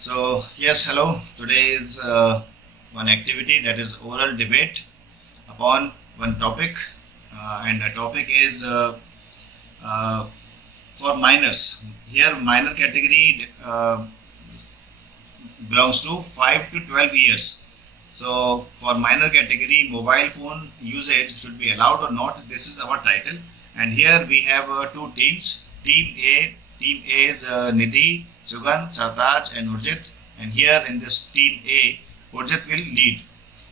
So, yes, hello. Today is one activity, that is oral debate upon one topic, and the topic is uh, for minors. Here, minor category belongs to 5 to 12 years. So, for minor category, mobile phone usage should be allowed or not. This is our title. And here we have two teams. Team A is Nidhi, Sugandh, Sartaj, and Urjit. And here in this team A, Urjit will lead.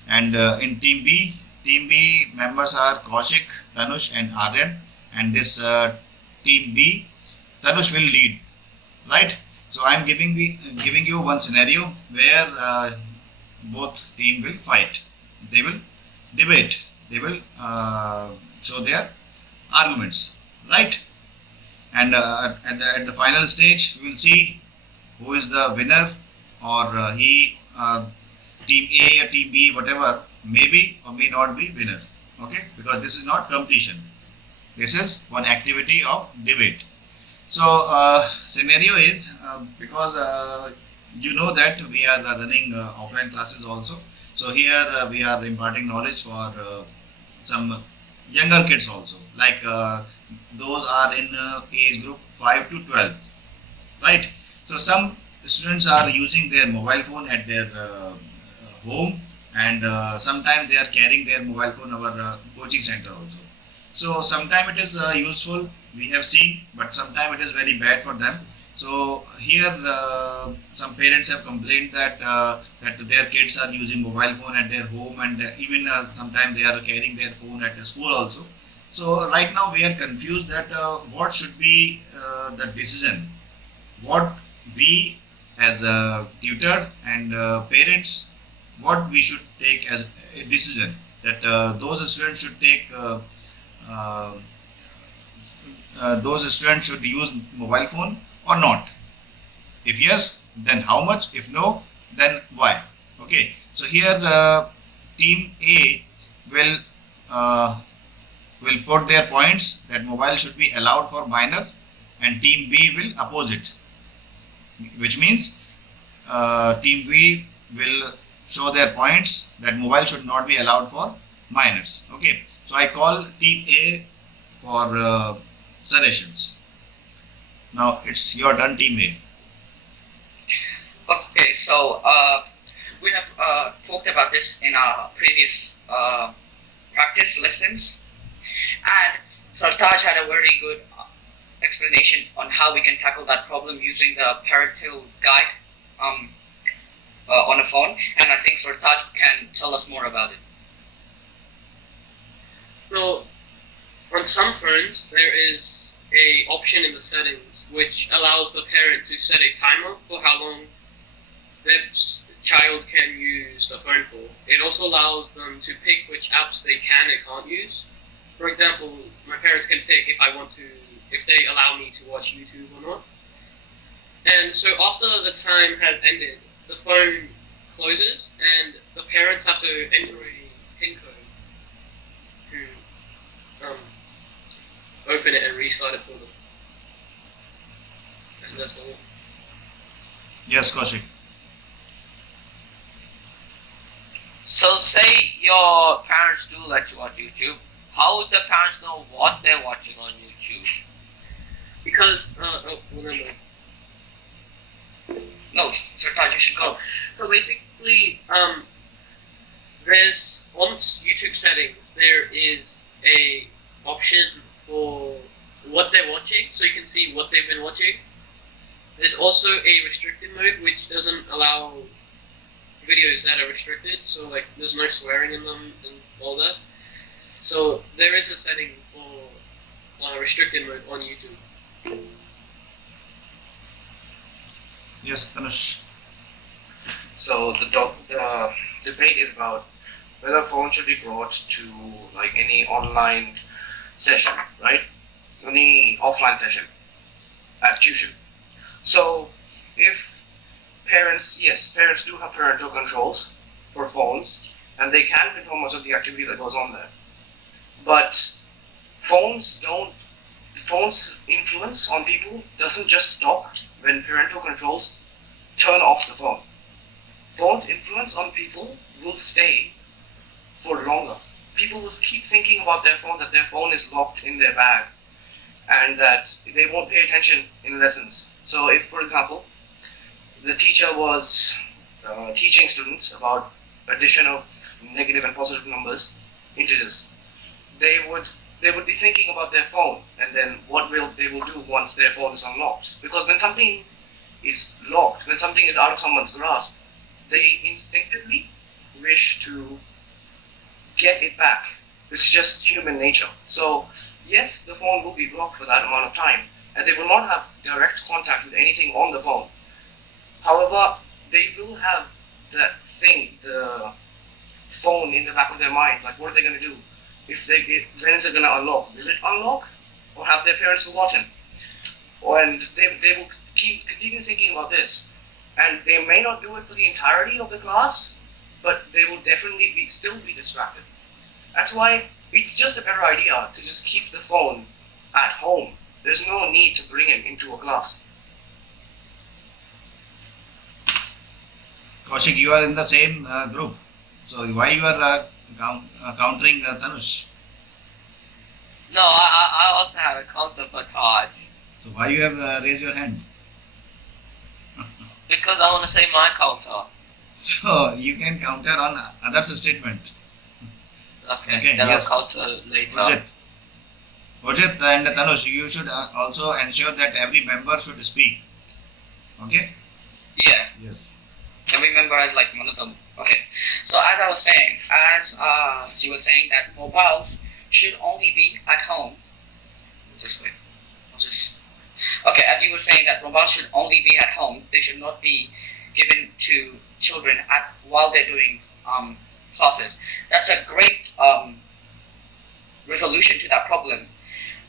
And in team B members are Kaushik, Tanush, and Aryan. And this team B, Tanush will lead, right? So I'm giving you one scenario where both team will fight. They will debate. They will show their arguments, right? And at the final stage, we will see who is the winner, or team A or team B, whatever, may be or may not be winner. Okay, because this is not competition. This is one activity of debate. So scenario is because you know that we are running offline classes also. So here we are imparting knowledge for some younger kids also, like those are in age group 5 to 12, right? So some students are using their mobile phone at their home, and sometimes they are carrying their mobile phone our coaching center also. So sometimes it is useful, we have seen, but sometimes it is very bad for them. So here some parents have complained that their kids are using mobile phone at their home, and even sometimes they are carrying their phone at the school also. So right now we are confused that what should be the decision, what we as a tutor and parents, what we should take as a decision, that those students should take uh, those students should use mobile phone or not. If yes, then how much? If no, then why? Okay. So here team A will uh, will put their points that mobile should be allowed for minor, and team B will oppose it, which means team B will show their points that mobile should not be allowed for minors. Okay. So I call team A for suggestions. Now it's your turn, team A. Okay, so we have talked about this in our previous practice lessons, and Sartaj had a very good explanation on how we can tackle that problem using the parental guide on a phone, and I think Sartaj can tell us more about it. So, on some phones, there is a option in the settings which allows the parent to set a timer for how long their child can use the phone for. It also allows them to pick which apps they can and can't use. For example, my parents can pick if they allow me to watch YouTube or not. And so after the time has ended, the phone closes and the parents have to enter a PIN code to open it and restart it for them. And that's all. Yes, Kaushik. So say your parents do let you watch YouTube. How would the parents know what they're watching on YouTube? Because, no. No, Sartaj, you should go. So basically, there's on YouTube settings there is a option for what they're watching, so you can see what they've been watching. There's also a restricted mode which doesn't allow videos that are restricted, so like there's no swearing in them and all that. So there is a setting for restricted mode on YouTube. Yes, Tanush. So the debate is about whether phone should be brought to like any online session, right? Any offline session at tuition. So if parents do have parental controls for phones, and they can control most of the activity that goes on there. But phones influence on people doesn't just stop when parental controls turn off the phone. Phone's influence on people will stay for longer. People will keep thinking about their phone, that their phone is locked in their bag, and that they won't pay attention in lessons. So if, for example, the teacher was teaching students about addition of negative and positive numbers, integers, they would be thinking about their phone, and then what they will do once their phone is unlocked. Because when something is locked, when something is out of someone's grasp, they instinctively wish to get it back. It's just human nature. So yes, the phone will be blocked for that amount of time, and they will not have direct contact with anything on the phone. However, they will have that thing, the phone in the back of their minds, like what are they going to do? When is it going to unlock? Will it unlock? Or have their parents forgotten? And they will continue thinking about this. And they may not do it for the entirety of the class, but they will definitely still be distracted. That's why it's just a better idea to just keep the phone at home. There's no need to bring it into a class. Kaushik, you are in the same group. So why you are countering Tanush? No, I also have a counter for Taj. So why you have raised your hand? Because I want to say my counter. So you can counter on others' statement. Okay, then yes. I'll counter later. Ojit and Tanush, you should also ensure that every member should speak. Okay? Yeah. Yes. Every member has like one of them. Okay. So as I was saying, you were saying that mobiles should only be at home. Just wait. Okay, as you were saying that mobiles should only be at home. They should not be given to children while they're doing classes. That's a great resolution to that problem.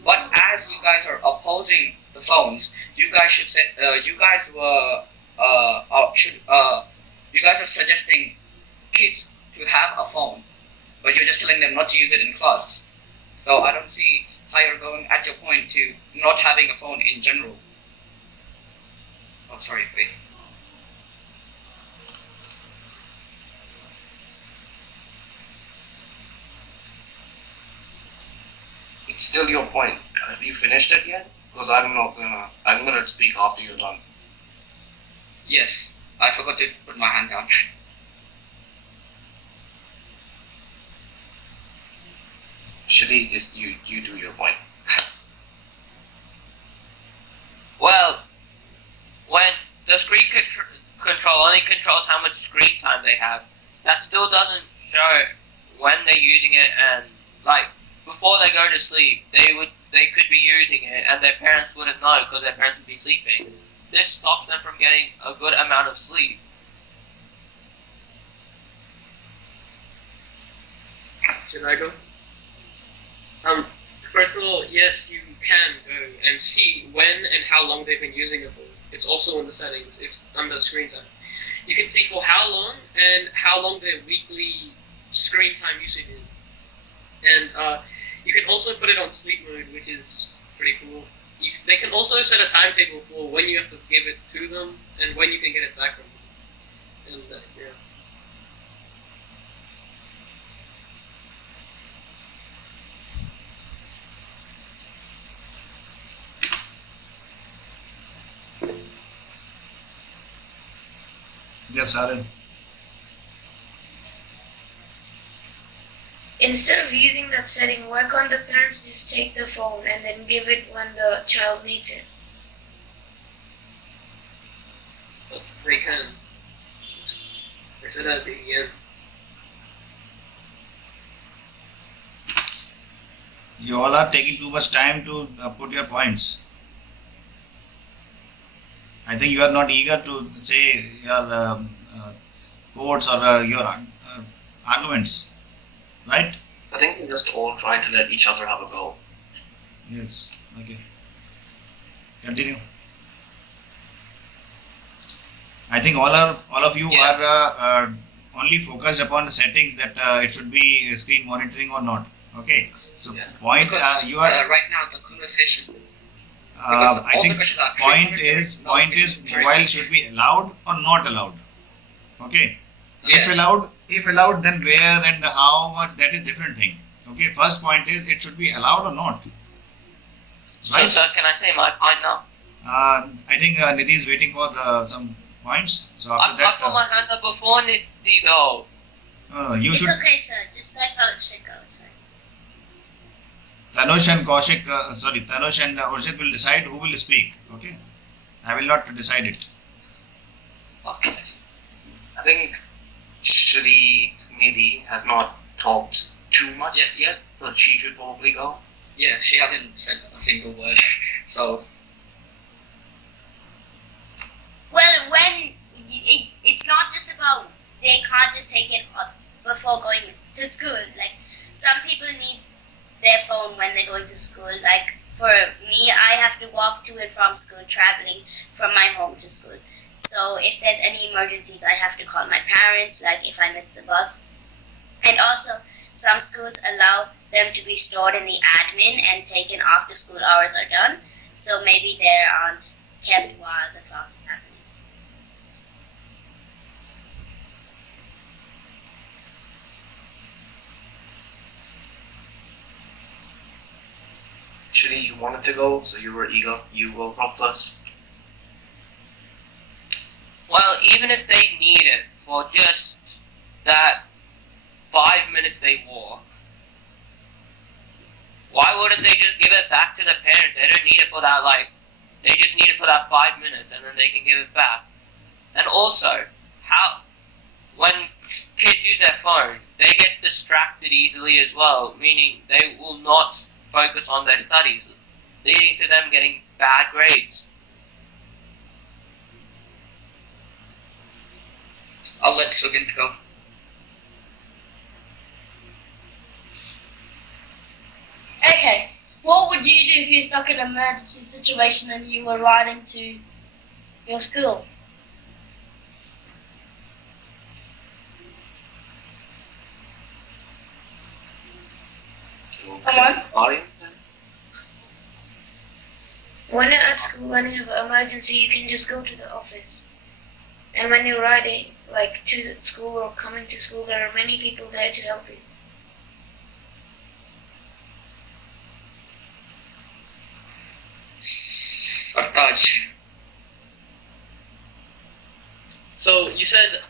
But as you guys are opposing the phones, you guys should say you guys are suggesting kids to have a phone, but you're just telling them not to use it in class. So I don't see how you're going at your point to not having a phone in general. Oh, sorry, wait. It's still your point. Have you finished it yet? Because I'm gonna speak after you're done. Yes, I forgot to put my hand down. Shri, just you do your point. Well, when the screen control only controls how much screen time they have, that still doesn't show when they're using it, and like before they go to sleep, they could be using it, and their parents wouldn't know because their parents would be sleeping. This stops them from getting a good amount of sleep. Should I go? First of all, yes, you can go and see when and how long they've been using the phone. It's also in the settings. It's under screen time. You can see for how long and how long their weekly screen time usage is. And you can also put it on sleep mode, which is pretty cool. They can also set a timetable for when you have to give it to them and when you can get it back from them. And yeah. Yes, Aaron. Instead of using that setting, why can't the parents just take the phone and then give it when the child needs it? They can. I said that at the end. You all are taking too much time to put your points. I think you are not eager to say your quotes or your arguments, right? I think we're just all trying to let each other have a go. Yes. Okay. Continue. I think all of you are only focused upon the settings that it should be screen monitoring or not. Okay. So point Because, you are right now the conversation. Because I all the think questions are point is mobile should be allowed or not allowed. Okay. If allowed, then where and how much, that is different thing. Okay. First point is it should be allowed or not. Right. So, sir, can I say my point now? I think Nidhi is waiting for some points. So after I that, put my hand up before Nidhi though. you It's should. okay, sir. Just let Kaushik go. It's fine. Tanush and Kaushik, Tanush and Urjit will decide who will speak. Okay. I will not decide it. Okay. I think Shri Nidhi has not talked too much yet, so she should probably go. Yeah, she hasn't said a single word. So, Well, it's not just about they can't just take it up before going to school. Like some people need their phone when they're going to school. Like for me, I have to walk to and from school, traveling from my home to school. So if there's any emergencies, I have to call my parents. Like if I miss the bus, and also some schools allow them to be stored in the admin and taken after school hours are done. So maybe they aren't kept while the class is happening. Shri, you wanted to go, so you were eager. You will go first. Well, even if they need it for just that 5 minutes they walk, why wouldn't they just give it back to the parents? They don't need it for that, they just need it for that 5 minutes and then they can give it back. And also, when kids use their phone, they get distracted easily as well, meaning they will not focus on their studies, leading to them getting bad grades. I'll let Sugint go. Okay, what would you do if you're stuck in an emergency situation and you were riding to your school? Come on. Audience? When you're at school, when you have an emergency, you can just go to the office. And when you're riding, like to school or coming to school, there are many people there to help you. Sartaj. So you said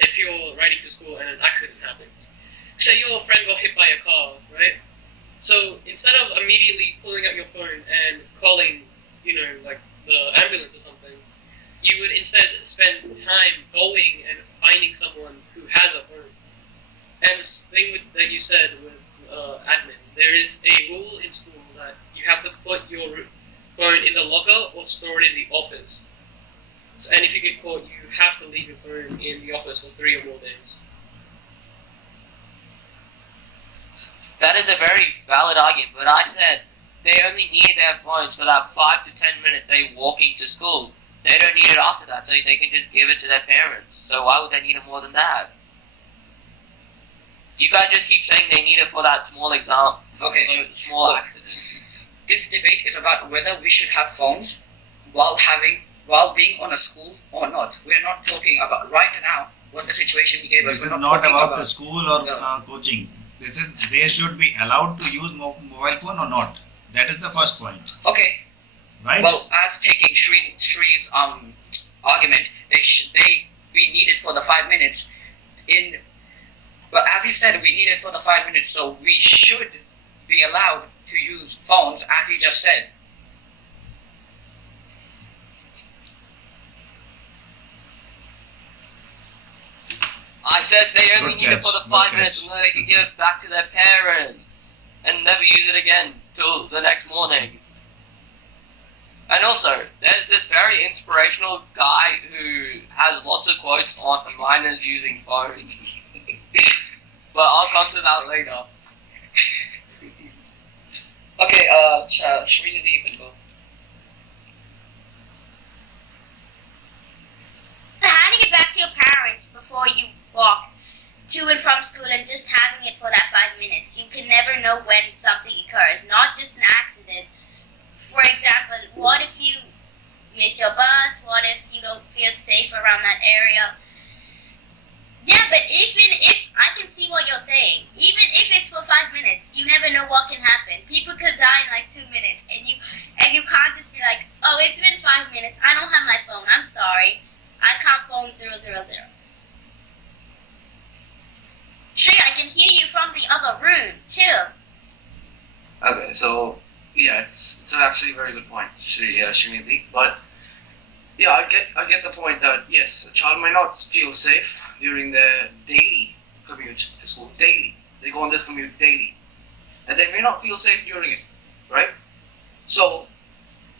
if you're riding to school and an accident happens, say your friend got hit by a car, right? So instead of immediately pulling out your phone and calling, like the ambulance or something, you would instead spend time going and finding someone who has a phone. And this thing that you said with admin, there is a rule in school that you have to put your phone in the locker or store it in the office. So, and if you get caught, you have to leave your phone in the office for 3 or more days. That is a very valid argument, but I said they only need their phones for that 5 to 10 minutes they walking to school. They don't need it after that, so they can just give it to their parents. So why would they need it more than that? You guys just keep saying they need it for that small example, small accident. This debate is about whether we should have phones while being on a school or not. We are not talking about right now what the situation he gave us. This We're is not talking about the school or No. coaching. This is they should be allowed to use mobile phone or not. That is the first point, Okay. right? Well, as taking Shree's argument, we need it for the 5 minutes. But as he said, we need it for the 5 minutes, so we should be allowed to use phones, as he just said. I said they only Good need it for the catch, 5 good minutes catch. and then they can give it back to their parents and never use it again till the next morning. And also, there's this very inspirational guy who has lots of quotes on minors using phones. But I'll come to that later. Okay, Shreenath, you can go. Handing it back to your parents before you walk to and from school and just having it for that 5 minutes. You can never know when something occurs, not just an accident. for example, what if you miss your bus? What if you don't feel safe around that area? Yeah, but even if I can see what you're saying, even if it's for 5 minutes, you never know what can happen. People could die in like 2 minutes, and you can't just be like, oh, it's been 5 minutes. I don't have my phone. I'm sorry. I can't phone 000. Shrey, I can hear you from the other room. Chill. Okay, so yeah, it's actually a very good point, Shrimati. But yeah, I get the point that yes, a child may not feel safe during their daily commute to school. Daily, they go on this commute daily, and they may not feel safe during it, right? So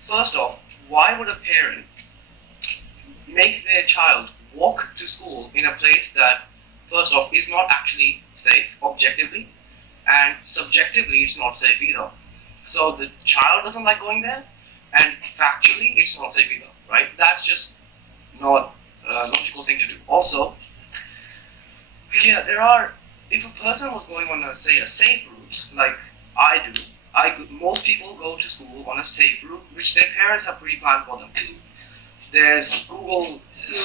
first off, why would a parent make their child walk to school in a place that, first off, is not actually safe objectively, and subjectively it's not safe either? So the child doesn't like going there, and factually it's not safe either, right? That's just not a logical thing to do. Also, yeah, if a person was going on a safe route, like I do, most people go to school on a safe route, which their parents have pre-planned for them. There's Google,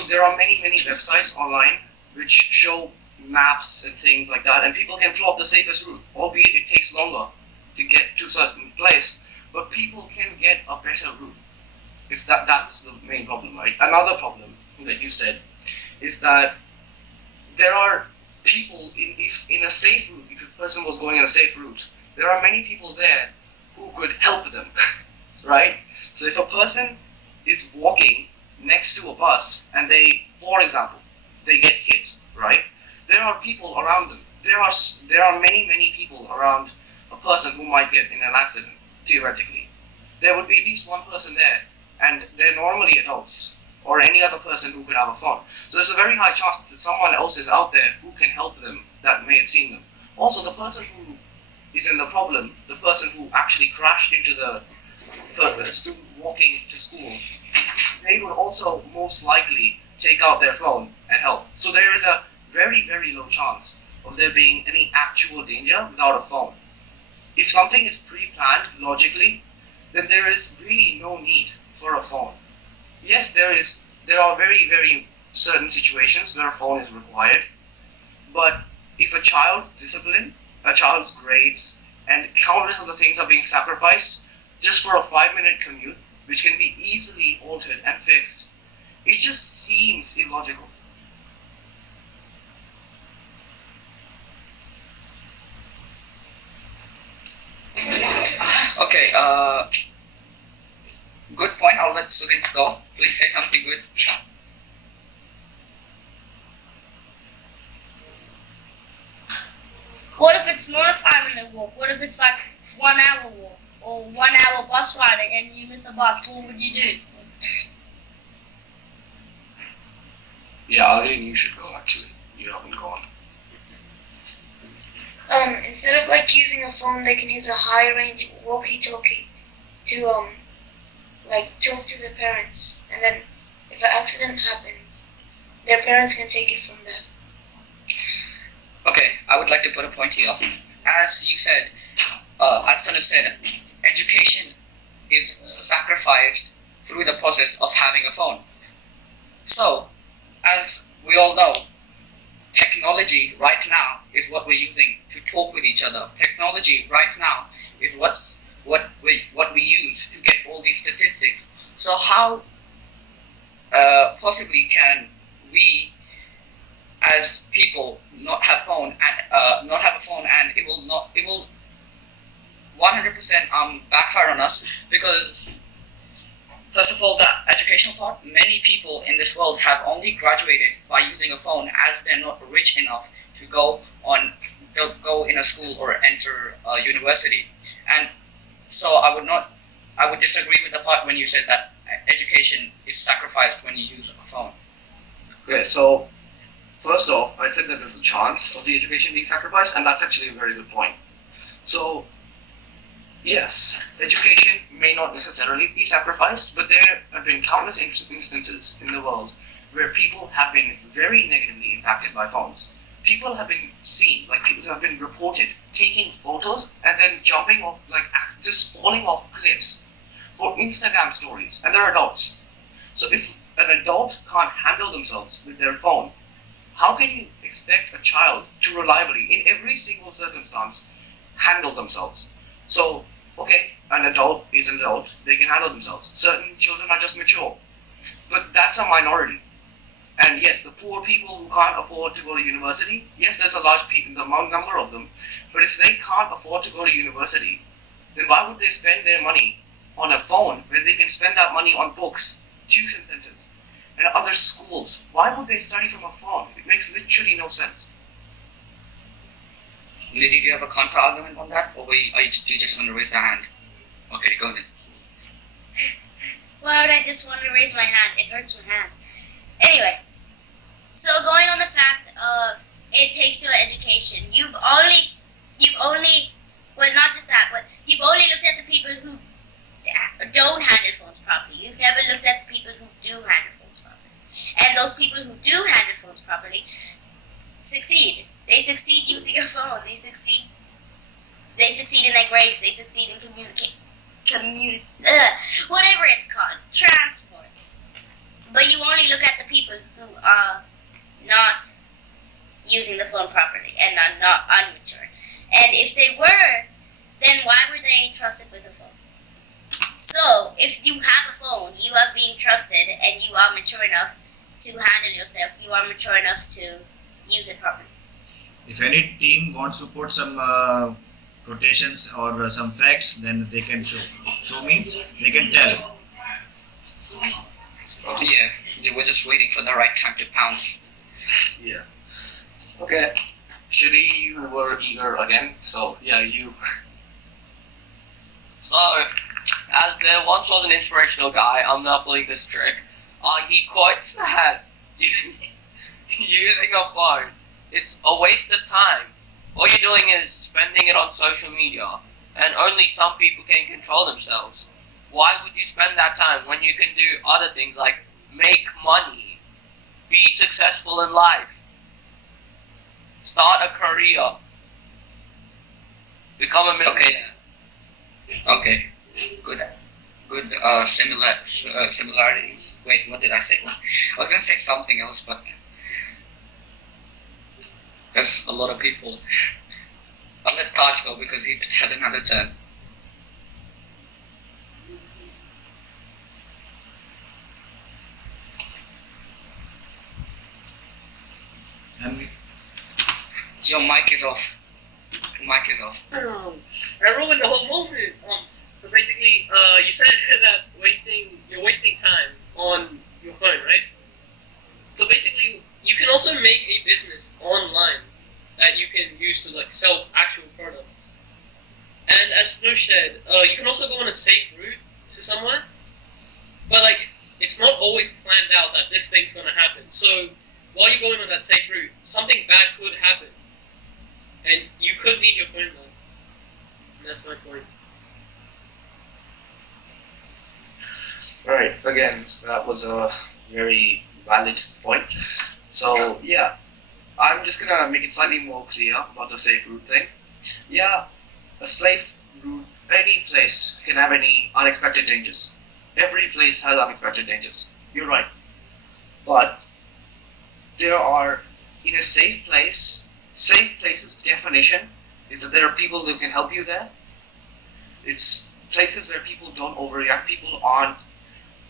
there are many websites online which show maps and things like that, and people can plot the safest route, albeit it takes longer to get to a certain place, but people can get a better route. If that's the main problem, right? Another problem that you said is that there are people in a safe route. If a person was going in a safe route, there are many people there who could help them, right? So if a person is walking next to a bus and they, for example, they get hit, right? There are people around them. There are many people around a person who might get in an accident, theoretically. There would be at least one person there, and they're normally adults, or any other person who could have a phone. So there's a very high chance that someone else is out there who can help them, that may have seen them. Also, the person who is in the problem, the person who actually crashed into the student walking to school, they will also most likely take out their phone and help. So there is a very low chance of there being any actual danger without a phone. If something is pre-planned logically, then there is really no need for a phone. Yes, there are very certain situations where a phone is required, but if a child's discipline, a child's grades, and countless other things are being sacrificed just for a 5-minute commute, which can be easily altered and fixed, it just seems illogical. Okay, good point. I'll let Sugin go. Please say something good. What if it's not a 5-minute walk? What if it's like 1 hour walk or 1 hour bus ride and you miss a bus? What would you do? Yeah, Aryan, you should go actually. You haven't gone. Instead of like using a phone, they can use a high range walkie-talkie to like talk to their parents, and then if an accident happens, their parents can take it from them. Okay, I would like to put a point here. As you said, as Sanu said, education is sacrificed through the process of having a phone. So, as we all know, technology right now is what we're using to talk with each other. Technology right now is what we use to get all these statistics. So how possibly can we, as people, not have a phone and it will 100% backfire on us? Because first of all, the educational part, many people in this world have only graduated by using a phone, as they're not rich enough to go in a school or enter a university. And so I would disagree with the part when you said that education is sacrificed when you use a phone. Okay, so first off, I said that there's a chance of the education being sacrificed, and that's actually a very good point. So yes, education may not necessarily be sacrificed, but there have been countless instances in the world where people have been very negatively impacted by phones. People have been seen, like people have been reported taking photos and then jumping off, like just falling off cliffs for Instagram stories, and they're adults. So if an adult can't handle themselves with their phone, how can you expect a child to reliably, in every single circumstance, handle themselves? So, okay, an adult is an adult, they can handle themselves. Certain children are just mature. But that's a minority. And yes, the poor people who can't afford to go to university, yes, there's a large number of them, but if they can't afford to go to university, then why would they spend their money on a phone when they can spend that money on books, tuition centers, and other schools? Why would they study from a phone? It makes literally no sense. Lily, do you have a counter argument on that, or are you just going to raise your hand? Okay, go ahead. Why would I just want to raise my hand? It hurts my hand. Anyway, so going on the fact of it takes your education, you've only, well, not just that, but you've only looked at the people who don't handle phones properly. You've never looked at the people who do handle phones properly. And those people who do handle phones properly succeed. They succeed using a phone. They succeed in their grades. They succeed in whatever it's called, transport. But you only look at the people who are not using the phone properly and are not unmature. And if they were, then why were they trusted with a phone? So, if you have a phone, you are being trusted and you are mature enough to handle yourself. You are mature enough to use it properly. If any team wants to put some quotations or some facts, then they can show. Show means they can tell. Yeah, they were just waiting for the right time to pounce. Yeah. Okay. Shri, you were eager again, so yeah, you. So, as there once was an inspirational guy, I'm not pulling this trick. He quotes that using a phone, it's a waste of time. All you're doing is spending it on social media, and only some people can control themselves. Why would you spend that time when you can do other things like make money, be successful in life, start a career, become a millionaire? Okay. Good. Similarities. Wait, what did I say? I was gonna say something else, but there's a lot of people. I'll let Taj go because he has another turn. And Your mic is off. Your mic is off. I ruined the whole moment. So basically, you said that you're wasting time on your phone, right? So basically, you can also make a business online that you can use to like sell actual products. And as Snow said, you can also go on a safe route to somewhere. But like, it's not always planned out that this thing's gonna happen. So while you're going on that safe route, something bad could happen. And you could need your phone though. And that's my point. Right, again, that was a very valid point. So, yeah, I'm just gonna make it slightly more clear about the safe route thing. Yeah, a safe route, any place can have any unexpected dangers. Every place has unexpected dangers. You're right. But there are, in a safe place's definition is that there are people who can help you there. It's places where people don't overreact. People aren't,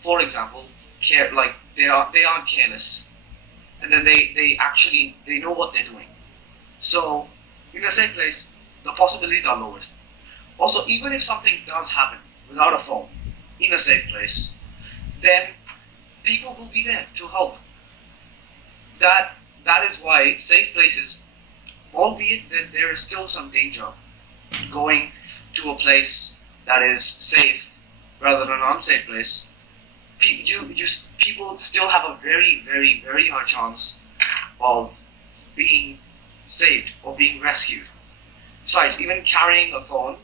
for example, they aren't careless, and then they know what they're doing. So in a safe place, the possibilities are lowered. Also, even if something does happen without a phone in a safe place, then people will be there to help. That is why safe places, albeit that there is still some danger going to a place that is safe rather than an unsafe place, people still have a very, very, very high chance of being saved or being rescued. Besides, even carrying a phone,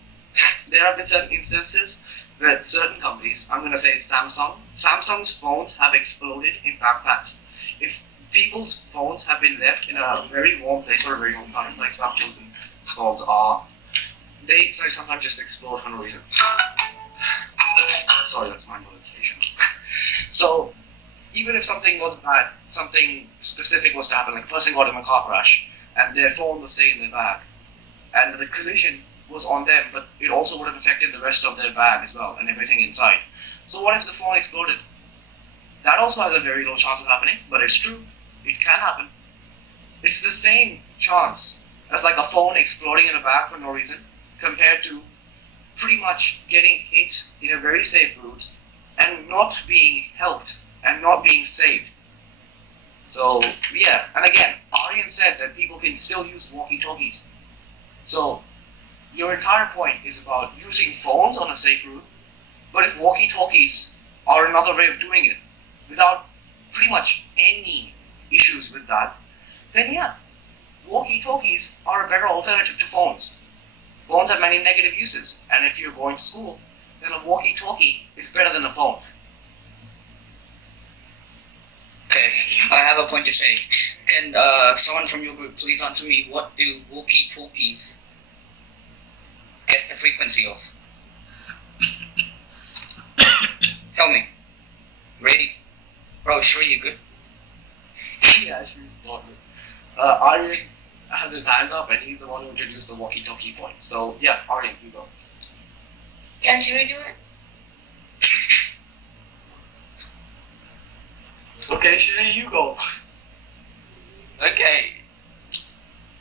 there have been certain instances where certain companies, I'm going to say it's Samsung's phones have exploded in backpacks. If people's phones have been left in a very warm place for a very long time, like some children's phones are, they sometimes just explode for no reason. Sorry, that's my notification. So, even if something was bad, something specific was to happen, like a person got in a car crash, and their phone was staying in their bag, and the collision was on them, but it also would have affected the rest of their bag as well, and everything inside. So what if the phone exploded? That also has a very low chance of happening, but it's true. It can happen. It's the same chance as like a phone exploding in a bag for no reason, compared to pretty much getting hit in a very safe route and not being helped and not being saved. So yeah, and again, Aryan said that people can still use walkie-talkies. So your entire point is about using phones on a safe route, but if walkie-talkies are another way of doing it without pretty much any issues with that, then yeah, walkie-talkies are a better alternative to phones. Phones have many negative uses, and if you're going to school, then a walkie-talkie is better than a phone. Okay, I have a point to say. Can someone from your group please answer me, what do walkie-talkies get the frequency of? Tell me. Ready? Bro, Shree, you good? Yeah, Shree's not good. Aryan has his hand up, and he's the one who introduced the walkie-talkie point. So yeah, Aryan, you go. Can you do it? Okay, Shree, you go. Okay.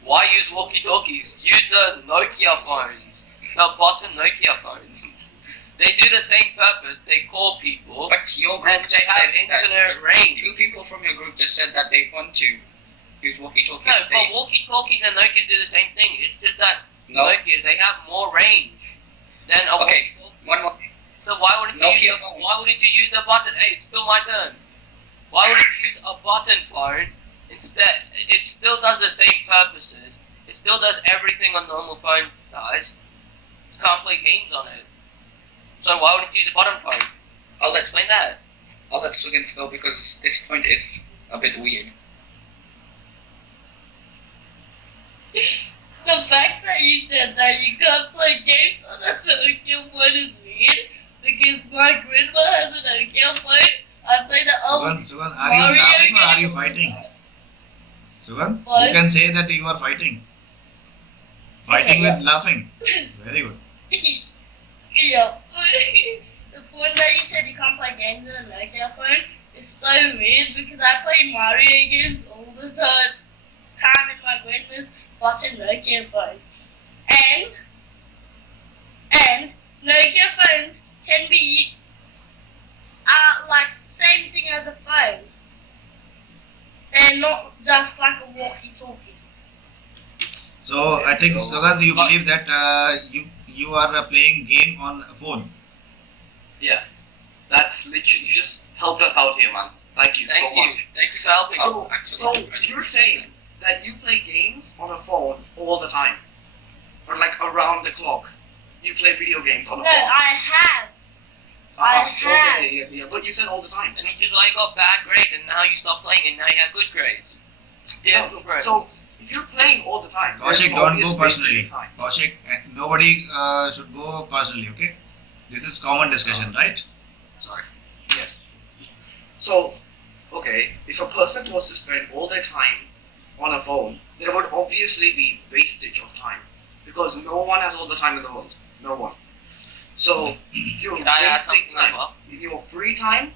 Why use walkie-talkies? Use the Nokia phones. The button Nokia phones. They do the same purpose. They call people. But your group And just they have said that infinite range. two people from your group just said that they want to use walkie-talkies. No, but walkie-talkies and Nokias do the same thing. It's just that No. Nokias, they have more range than a Okay, walkie-talkie. one more thing. So why wouldn't you use a button? Hey, it's still my turn. Why wouldn't you use a button phone instead? It still does the same purposes. It still does everything a normal phone does. You can't play games on it. So why wouldn't you use a button phone? I'll explain that. I'll let Sugans go because this point is a bit weird. The fact that you said that you can't play games on a Nokia phone is weird because my grandma has a Nokia phone. I play the old Sugan, are you Mario laughing or are game you all the fighting? time. Sugan, What? you can say that you are fighting. Fighting with laughing. Very good. Yeah. The phone that you said you can't play games on a Nokia phone is so weird because I play Mario games all the time in my grandma's button Nokia phone. And Nokia phones can be like same thing as a phone. They're not just like a walkie-talkie. So I think Sugan, you believe that you are playing game on a phone. Yeah, that's literally, you just helped us out here, man. Thank you Thank so you. much. Thank you for helping Oh, us. so you're saying that you play games on a phone all the time, or like around the clock? You play video games on a No, phone. I have. I have. Okay, yeah, but you said all the time. And which is why you got bad grades and now you stop playing and now you have good grades. Different. So if you're playing all the time, there's Kaushik, an don't obvious go personally. wasted time. Kaushik, nobody should go personally, okay? This is common discussion, right? Sorry. Yes. So, okay, if a person was to spend all their time on a phone, there would obviously be wastage of time because no one has all the time in the world. No one. So, you're Can I add wasting something time. as well? In your free time,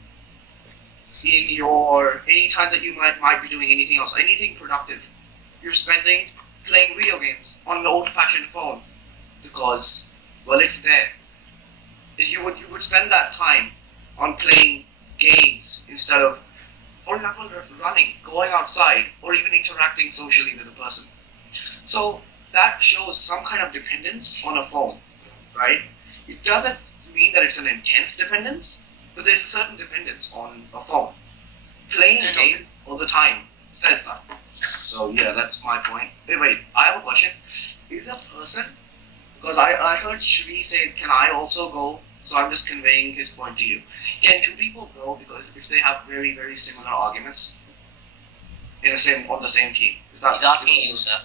in your any time that you might be doing anything else, anything productive, you're spending playing video games on an old-fashioned phone because, well, it's there. If you would spend that time on playing games instead of, for example, running, going outside, or even interacting socially with a person. So that shows some kind of dependence on a phone, right? It doesn't mean that it's an intense dependence, but there's certain dependence on a phone. Playing a game all the time says that. So yeah, that's my point. Wait, I have a question. Is a person, because I heard Shri say, can I also go? So I'm just conveying his point to you. Can two people go because if they have very, very similar arguments on the same team? Is that He's asking you, sir.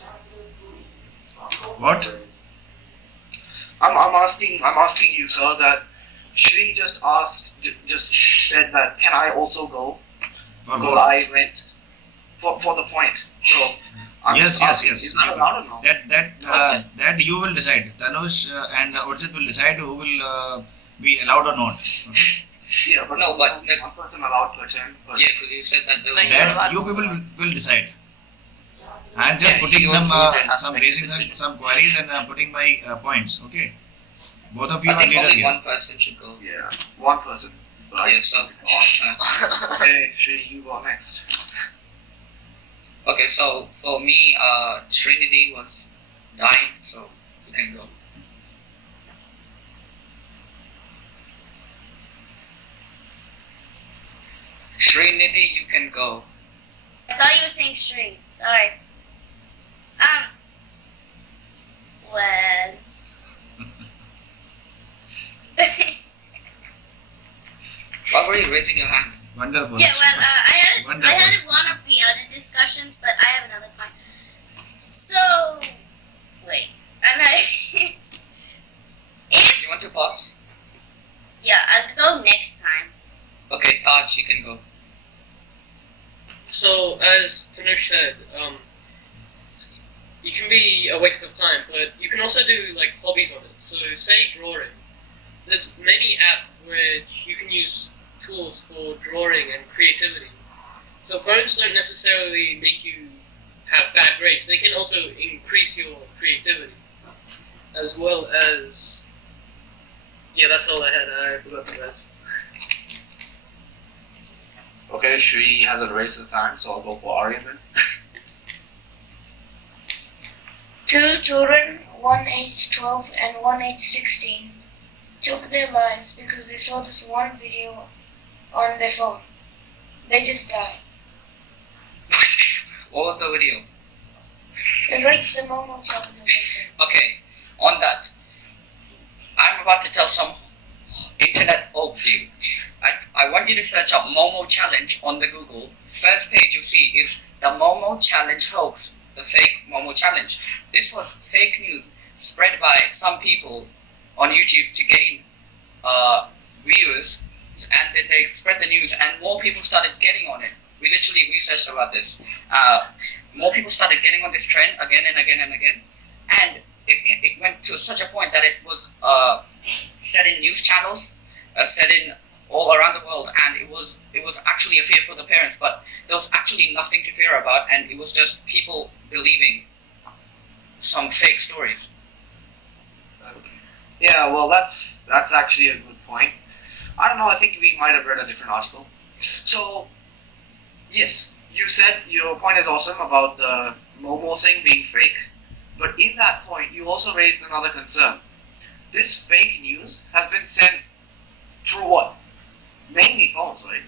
What? I'm asking you, sir, that Shri just asked, just said that, can I also go? For Because both. I went for the point. So I'm Yes, just yes, asking, yes. is that allowed or not? That you will decide. Tanush and Urjit will decide who will be allowed or not. Okay? Yeah, but No, but only one person allowed to attend. But Yeah, because you said that there was No, you're That allowed you to people go. will decide. I'm just Yeah, putting you some will have to some make raising the decision. some queries and putting my points. Okay. Both of you I are think leader only here. one person should go. yeah, one person. But Yeah, so okay, Shri, you go next. okay, so for me, Trinity was dying, so you can go. Trinity, you can go. I thought you were saying string. Sorry. Well. Why were you raising your hand? Wonderful. Yeah, well, I had Wonderful. one of the other discussions, but I have another point. So, wait, am I? If You want to pause? yeah, I'll go next time. Okay, Taj, you can go. So, as Tanush said, it can be a waste of time, but you can also do like hobbies on it. So, say drawing. There's many apps which you can use tools for drawing and creativity. So, phones don't necessarily make you have bad grades. They can also increase your creativity, as well as. Yeah, that's all I had. I forgot the rest. Okay, Shri hasn't raised his hand, so I'll go for Aryan then. Two children, one aged 12 and one aged 16, took their lives because they saw this one video on their phone. They just died. What was the video? It's like the normal childhood. Okay, on that, I'm about to tell some internet hoax to you. I want you to search up Momo Challenge on the Google. First page you see is the Momo Challenge hoax, the fake Momo Challenge. This was fake news spread by some people on YouTube to gain viewers, and then they spread the news, and more people started getting on it. We literally researched about this. More people started getting on this trend again and again and again, and it went to such a point that it was said in news channels, said in all around the world, and it was actually a fear for the parents, but there was actually nothing to fear about, and it was just people believing some fake stories. Okay. Yeah, well, that's actually a good point. I don't know. I think we might have read a different article. So, yes, you said your point is awesome about the Momo thing being fake, but in that point, you also raised another concern. This fake news has been sent through what? Mainly phones, right?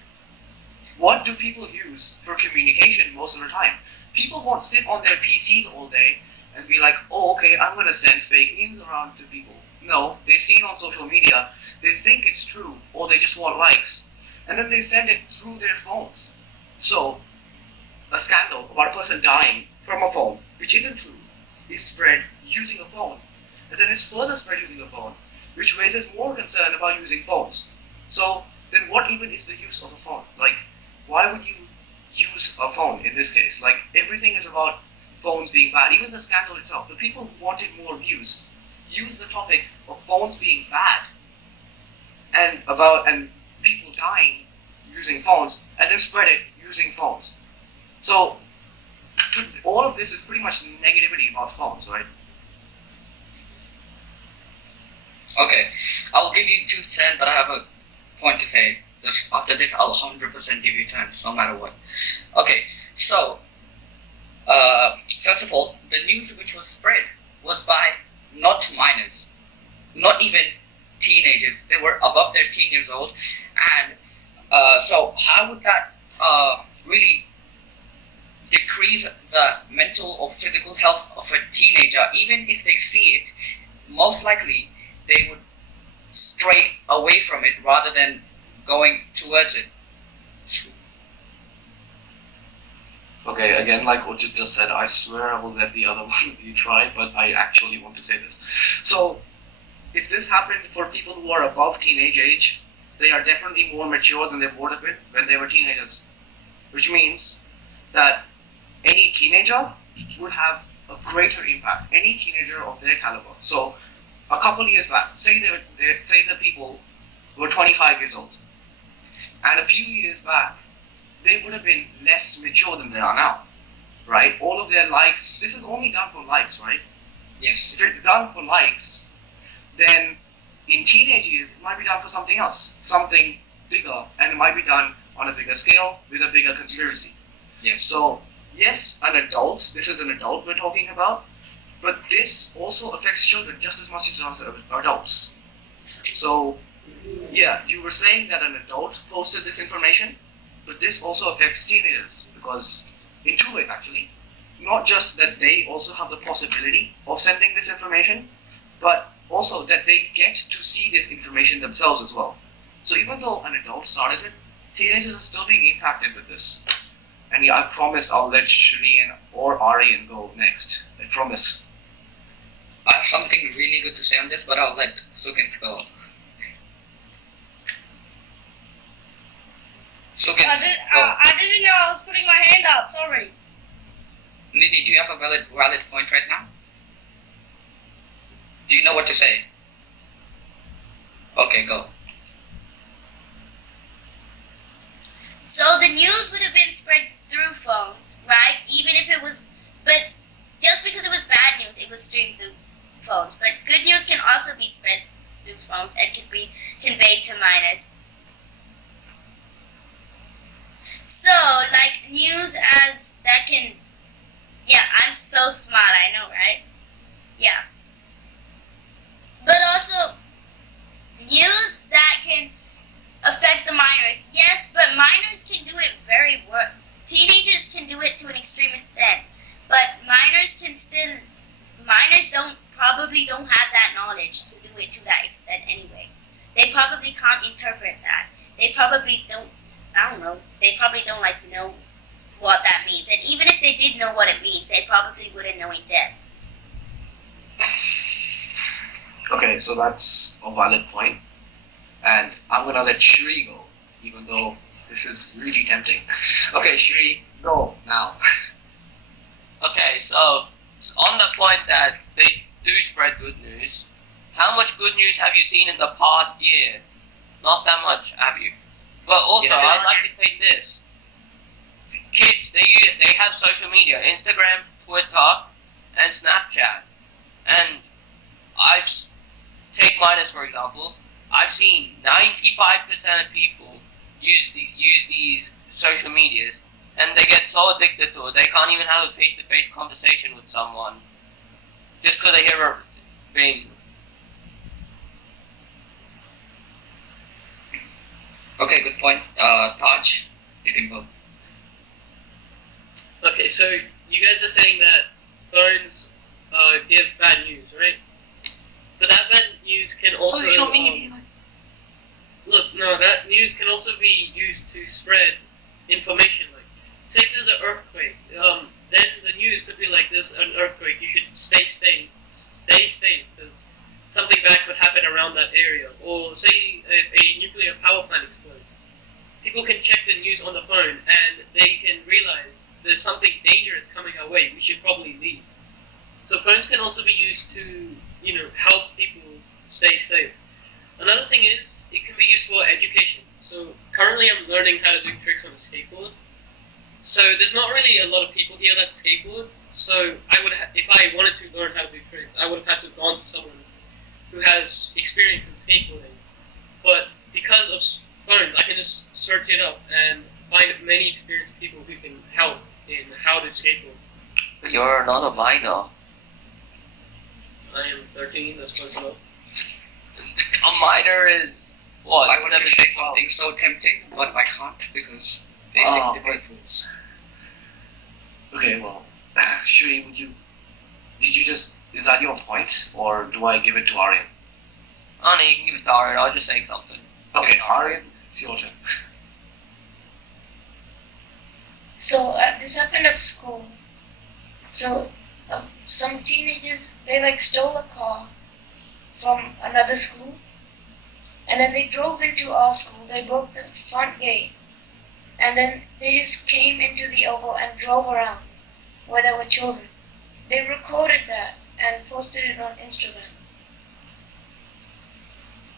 What do people use for communication most of the time? People won't sit on their PCs all day and be like, oh, okay, I'm going to send fake news around to people. No, they see it on social media, they think it's true, or they just want likes, and then they send it through their phones. So, a scandal about a person dying from a phone, which isn't true, is spread using a phone. And then it's further spread using a phone, which raises more concern about using phones. So, then what even is the use of a phone? Like, why would you use a phone in this case? Like, everything is about phones being bad. Even the scandal itself, the people who wanted more views used the topic of phones being bad and people dying using phones, and then spread it using phones. So, all of this is pretty much negativity about phones, right? Okay, I will give you 2 cents, but I have a point to say. Just after this, I'll 100% give you 10, no matter what. Okay, so, first of all, the news which was spread was by not minors, not even teenagers. They were above their 10 years old, and so how would that really decrease the mental or physical health of a teenager? Even if they see it, most likely they would stray away from it rather than going towards it. Okay, again, like what you just said, I swear I will let the other one you try, but I actually want to say this. So, if this happened for people who are above teenage age, they are definitely more mature than they would have been when they were teenagers. Which means that any teenager would have a greater impact. Any teenager of their caliber. So, a couple of years back, say the people were 25 years old, and a few years back, they would have been less mature than they are now, right? All of their likes. This is only done for likes, right? Yes. If it's done for likes, then in teenage years, it might be done for something else, something bigger, and it might be done on a bigger scale with a bigger conspiracy. Yes. So, yes, an adult, this is an adult we're talking about, but this also affects children just as much as it does adults. So, yeah, you were saying that an adult posted this information, but this also affects teenagers, because in two ways actually. Not just that they also have the possibility of sending this information, but also that they get to see this information themselves as well. So even though an adult started it, teenagers are still being impacted with this. And yeah, I promise I'll let Shreemaan or Aryan go next. I promise. I have something really good to say on this, but I'll let Sukint go. Sukint, go. I didn't know I was putting my hand up. Sorry. Nidhi, do you have a valid point right now? Do you know what to say? Okay, go. So the news would have been spread through phones, right? Even if it was, but just because it was bad news, it was streamed through phones. But good news can also be spread through phones and can be conveyed to minors. So, like news as that can, yeah, I'm so smart, I know, right? Yeah. But also, news that can affect the minors. Yes, but minors can do it very well. Teenagers can do it to an extreme extent, but minors probably don't have that knowledge to do it to that extent anyway. They probably can't interpret that. They probably don't, I don't know, they probably don't know what that means. And even if they did know what it means, they probably wouldn't know in depth. Okay, so that's a valid point. And I'm gonna let Shri go, even though this is really tempting. Okay, Shri, go now. Okay, so on the point that they do spread good news, how much good news have you seen in the past year? Not that much, have you? But also, Yes, I'd like to say this. Kids, they have social media, Instagram, Twitter, and Snapchat. And take minus for example, I've seen 95% of people use these social medias, and they get so addicted to it, they can't even have a face-to-face conversation with someone just because they hear a ring. Okay, good point. Taj, you can go. Okay, so you guys are saying that phones give bad news, right? But that bad news can also that news can also be used to spread information. Like, say if there's an earthquake, then the news could be like, "There's an earthquake. You should stay safe because something bad could happen around that area." Or say if a nuclear power plant explodes, people can check the news on the phone and they can realize there's something dangerous coming our way. We should probably leave. So phones can also be used to, help people stay safe. Another thing is, it can be used for education. So currently I'm learning how to do tricks on a skateboard. So there's not really a lot of people here that skateboard. So if I wanted to learn how to do tricks, I would have had to have gone to someone who has experience in skateboarding. But because of phones, I can just search it up and find many experienced people who can help in how to skateboard. You're not a minor. I am 13, that's close enough. A minor is what? I wanted to say something so tempting, but I can't because basic debate rules. Okay, well, Shri, is that your point, or do I give it to Aryan? Oh no, you can give it to Aryan, I'll just say something. Okay, Aryan, it's your turn. So this happened at school. So some teenagers, they stole a car from another school, and then they drove into our school. They broke the front gate, and then they just came into the oval and drove around where there were children. They recorded that and posted it on Instagram.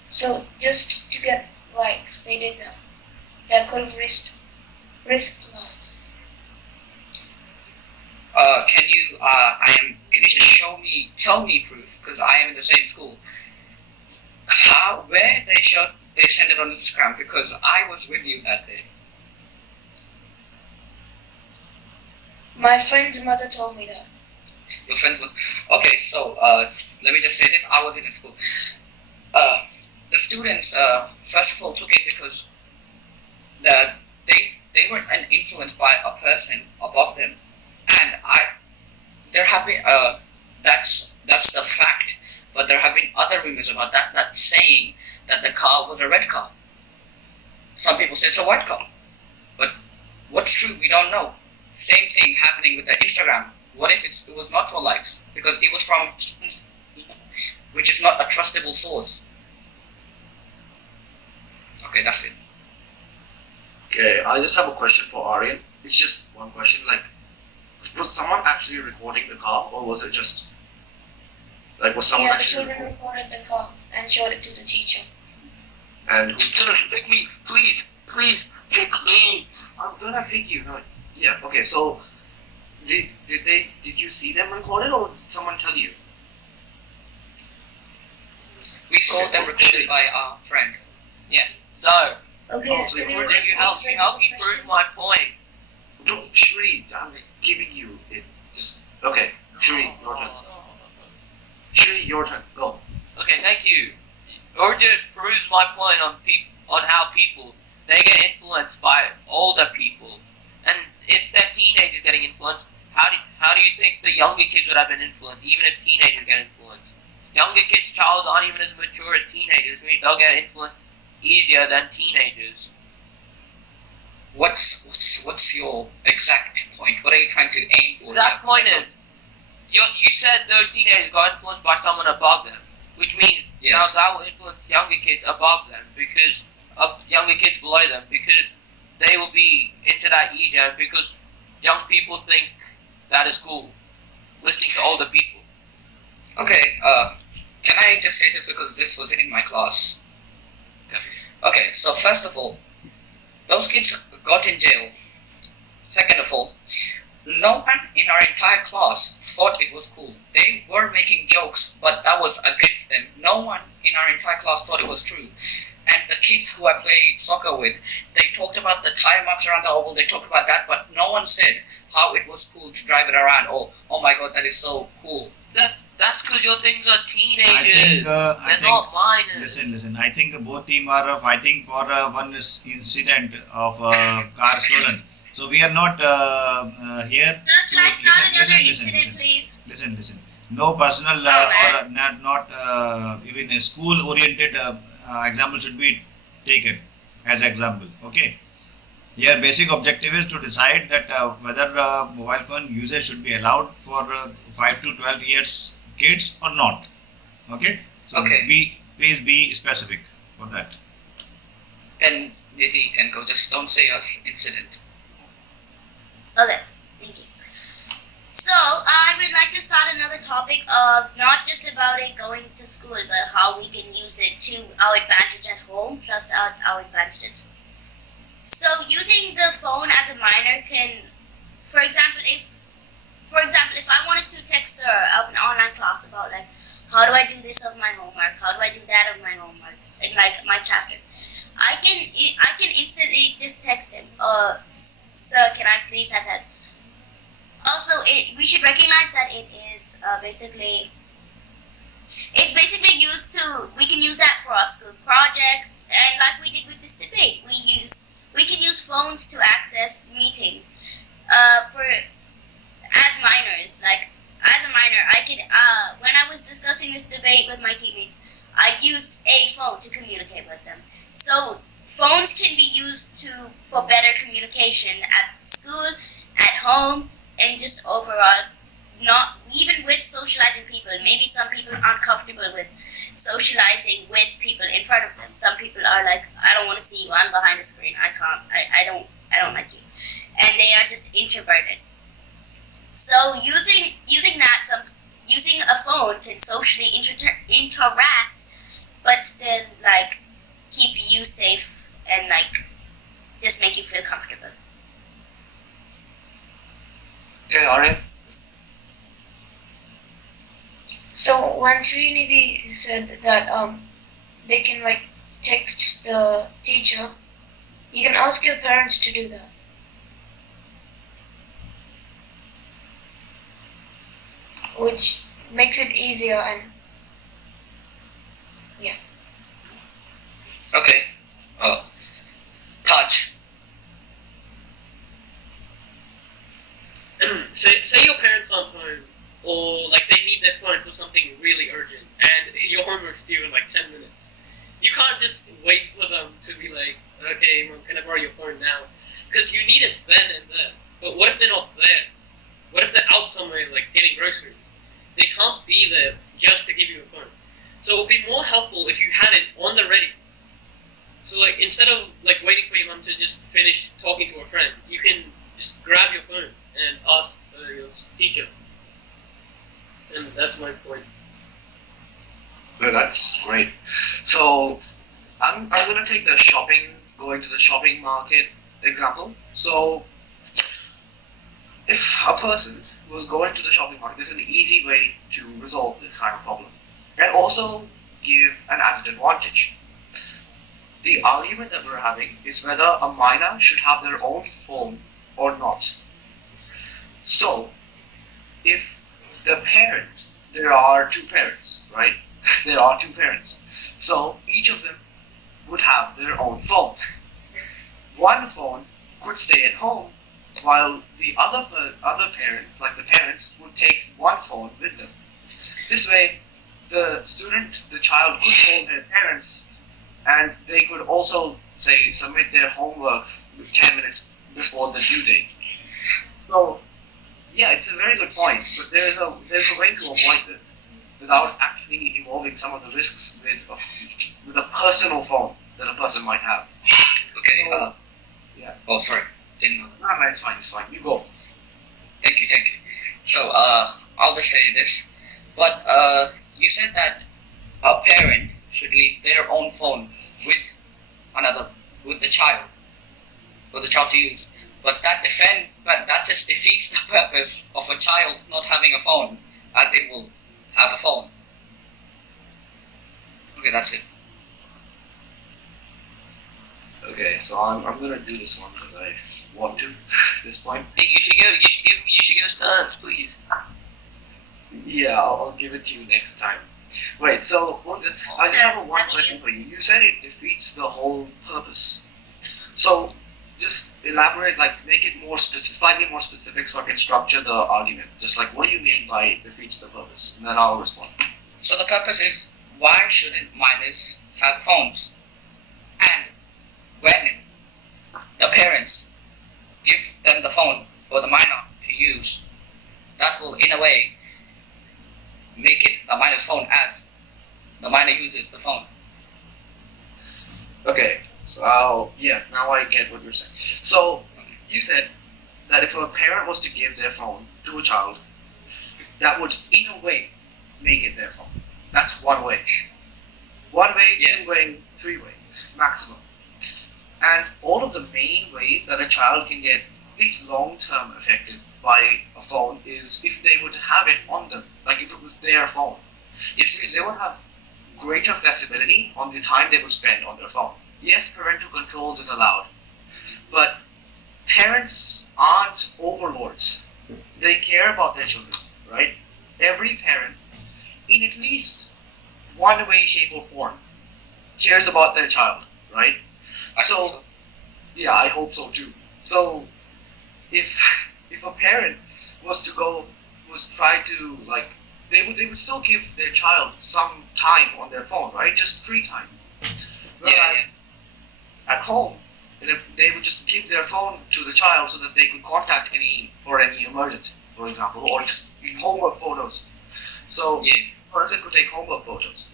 So just to get likes, they did that. That could have risked lives. Can you just tell me proof, because I am in the same school, where they sent it on Instagram, because I was with you that day. My friend's mother told me that. Your friends were, okay, so, let me just say this, I was in a school. The students, first of all, took it because they were influenced by a person above them, and there have been that's the fact, but there have been other rumors about that saying that the car was a red car. Some people say it's a white car, but what's true we don't know. Same thing happening with the Instagram. What if it was not for likes, because it was from which is not a trustable source. Okay, that's it. Okay, I just have a question for Aryan. It's just one question. Like, was someone actually recording the car, or was it just like was someone Yeah, the actually children recorded the car and showed it to the teacher. And who? Pick me, please, pick me. I'm gonna pick you. No, yeah. Okay. So, did you see them record it, or did someone tell you? We saw them recorded by our friend. Yeah. So, Okay. Oh, so did you help me prove my point? No, Shri, I'm giving you it. Just okay. Shri, your turn. Shri, your turn. Go. Okay, thank you. Urja proves my point on how people they get influenced by older people, and if they're teenagers getting influenced, how do you think the younger kids would have been influenced? Even if teenagers get influenced, younger kids' childhood aren't even as mature as teenagers. I mean, they'll get influenced easier than teenagers. What's your exact point? What are you trying to aim for? Exact point is, you said those teenagers got influenced by someone above them, which means now that will influence younger kids above them, because of younger kids below them, because they will be into that easier, because young people think that is cool, listening to older people. Okay, can I just say this because this was in my class? Okay, so first of all, those kids got in jail. Second of all, no one in our entire class thought it was cool. They were making jokes, but that was against them. No one in our entire class thought it was true. And the kids who I played soccer with, they talked about the tire marks around the oval, they talked about that, but no one said how it was cool to drive it around. Oh my god, that is so cool. That's because your things are teenagers. They're not minors. Listen. I think both teams are fighting for one incident of car stolen. So we are not here Can I start another incident, listen. please? Listen. No personal or not even a school-oriented example should be taken as example. Okay. Here, basic objective is to decide that whether mobile phone usage should be allowed for 5 to 12 years kids or not. Okay. So Okay. Please be specific for that. Then Nidhi can go. Just don't say us incident. Okay, thank you. So, I would like to start another topic of not just about it going to school, but how we can use it to our advantage at home, plus our advantages. So, using the phone as a minor can, for example, if I wanted to text her of an online class about like, how do I do this of my homework, how do I do that of my homework, like my chapter, I can instantly just text him, sir, can I please have that? Also, we should recognize that it's basically used to, we can use that for our school projects, and like we did with this debate, we can use phones to access meetings. As minors, like as a minor, I could when I was discussing this debate with my teammates, I used a phone to communicate with them. So phones can be used for better communication at school, at home, and just overall not even with socializing people. Maybe some people aren't comfortable with socializing with people in front of them. Some people are like, I don't want to see you. I'm behind the screen. I can't. I don't like you, and they are just introverted. So using a phone can socially interact, but still like keep you safe and like just make you feel comfortable. Okay, Arya. So when Srinidhi said that they can like text the teacher, you can ask your parents to do that. Which makes it easier and yeah. Okay. Touch. Say your parents aren't home, or like they need their phone for something really urgent, and your homework's due in like 10 minutes. You can't just wait for them to be like, okay, Mom, can I borrow your phone now? Because you need it then and there. But what if they're not there? What if they're out somewhere, like getting groceries? They can't be there just to give you a phone. So it would be more helpful if you had it on the ready. So like instead of like waiting for your mom to just finish talking to a friend, you can just grab your phone and ask your teacher. And that's my point. Well, that's great. So I'm gonna take the going to the shopping market example. So if a person was going to the shopping market, there's an easy way to resolve this kind of problem, and also give an added advantage. The argument that we're having is whether a minor should have their own phone or not. So, if the parent, there are two parents, right? There are two parents. So, each of them would have their own phone. One phone could stay at home, while the other parents, like the parents, would take one phone with them. This way, the child could phone their parents, and they could also, say, submit their homework 10 minutes before the due date. So, yeah, it's a very good point, but there's a way to avoid this without actually involving some of the risks with a personal phone that a person might have. Okay. So, yeah. Oh, sorry. Didn't know. No, it's fine. You go. Thank you. So, I'll just say this. But, you said that a parent should leave their own phone with the child, for the child to use. But that just defeats the purpose of a child not having a phone, as it will have a phone. Okay, that's it. Okay, so I'm gonna do this one because I want to at this point. Hey, you should give us turns, please. Yeah, I'll give it to you next time. Wait, so I just have one question for you. You said it defeats the whole purpose. So just elaborate, like make it more specific, slightly more specific, so I can structure the argument. Just like, what do you mean by it defeats the purpose? And then I'll respond. So the purpose is, why shouldn't minors have phones? And when the parents give them the phone for the minor to use, that will in a way make it the minor's phone as the minor uses the phone. Okay, so now I get what you're saying. So you said that if a parent was to give their phone to a child, that would in a way make it their phone. That's one way. One way, two way, three way, maximum. And all of the main ways that a child can get at least long-term affected by a phone is if they would have it on them, like if it was their phone. If they would have greater flexibility on the time they would spend on their phone. Yes, parental controls is allowed, but parents aren't overlords. They care about their children, right? Every parent, in at least one way, shape, or form, cares about their child, right? So, yeah, I hope so too. So, if a parent was try to like, they would still give their child some time on their phone, right? Just free time. Whereas at home, And if they would just give their phone to the child so that they could contact for any emergency, for example, or just homework photos. So, person could take homework photos.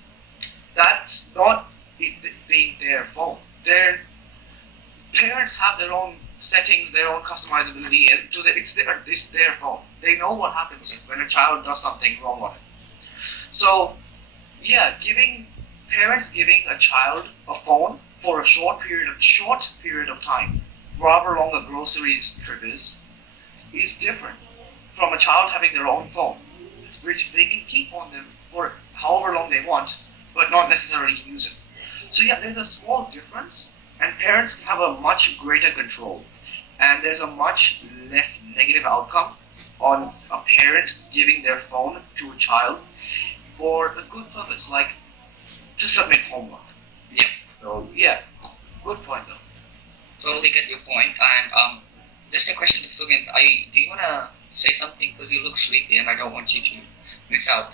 That's not it being their phone. Their parents have their own settings, their own customizability, and it's their phone. They know what happens when a child does something wrong on it. So, parents giving a child a phone for a short period of time, however long a groceries trip is different from a child having their own phone, which they can keep on them for however long they want, but not necessarily use it. So there's a small difference, and parents have a much greater control, and there's a much less negative outcome on a parent giving their phone to a child for a good purpose, like to submit homework. So good point though. Totally get your point. And just a question to Sugin. Do you wanna say something? Because you look sleepy, and I don't want you to miss out.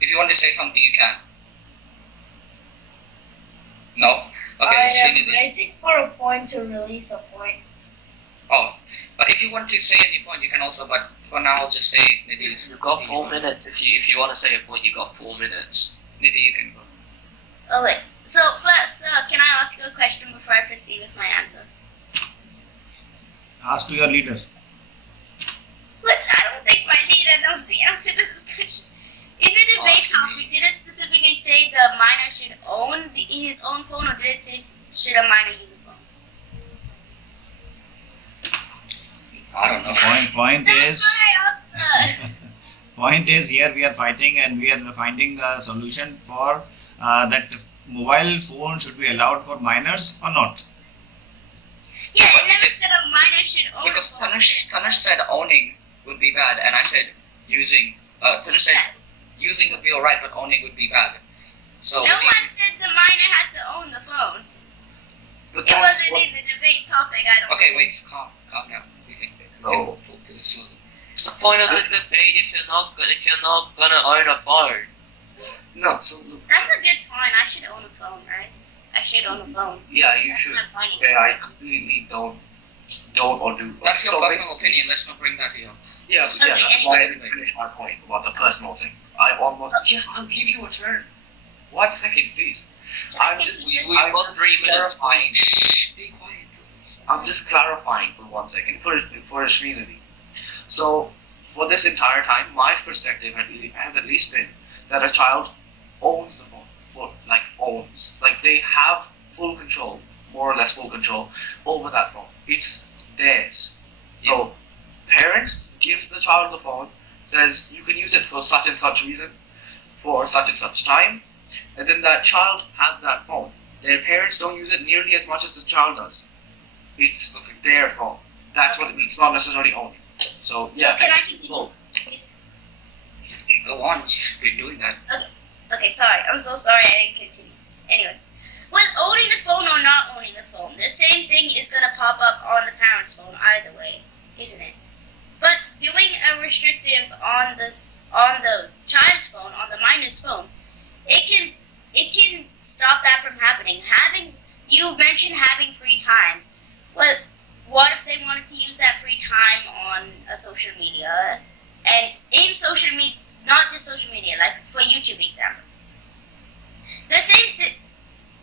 If you want to say something, you can. No. Okay. I am waiting for a point to release a point. Oh, but if you want to say any point, you can also. But for now, I'll just say maybe You've got 4 minutes. If you want to say a point, you've got 4 minutes. Maybe you can go. Oh wait. So first, can I ask you a question before I proceed with my answer? Ask to your leader. But I don't think my leader knows the answer to this question. In the debate topic, did it specifically say the minor should own his own phone, or did it say should a minor use a phone? I don't know. Point is. That's what I asked. Point is, here we are fighting and we are finding a solution for that mobile phone should be allowed for minors or not. Yeah, it never said a minor should own a Because phone. Tanush said owning would be bad, and I said using. Tanush said using would be alright, but owning would be bad. So No one said the minor had to own the phone. But It wasn't in the debate topic, I don't Okay, think. wait, calm down. You can So- talk to this slowly. What's the point of this debate if you're not gonna own a phone? No, so That's a good point. I should own a phone, right? I should own a phone. you should. That's funny. Okay, I completely don't or do. That's your So personal opinion. Let's not bring that here. Yes, Okay, that's why I anyway. didn't finish my point about the personal thing. I'll give you a turn. 1 second, please. We've got 3 minutes. clarifying. Be quiet, please. I'm just clarifying for 1 second for Srinidhi. So, for this entire time, my perspective has at least been that a child owns the phone. Owns. Like, they have full control, more or less full control, over that phone. It's theirs. So, parent gives the child the phone, says, you can use it for such and such reason, for such and such time, and then that child has that phone. Their parents don't use it nearly as much as the child does. It's their phone. That's what it means, not necessarily owning. So, yeah. Can I continue? Cool. Please. Go on. You should be doing that. Okay, sorry. I'm so sorry I didn't continue. Anyway. With owning the phone or not owning the phone, the same thing is going to pop up on the parent's phone either way, isn't it? But doing a restrictive on the child's phone, on the minor's phone, it can stop that from happening. You mentioned having free time. Well, what if they wanted to use that free time on a social media? And in social media, not just social media, like for YouTube example.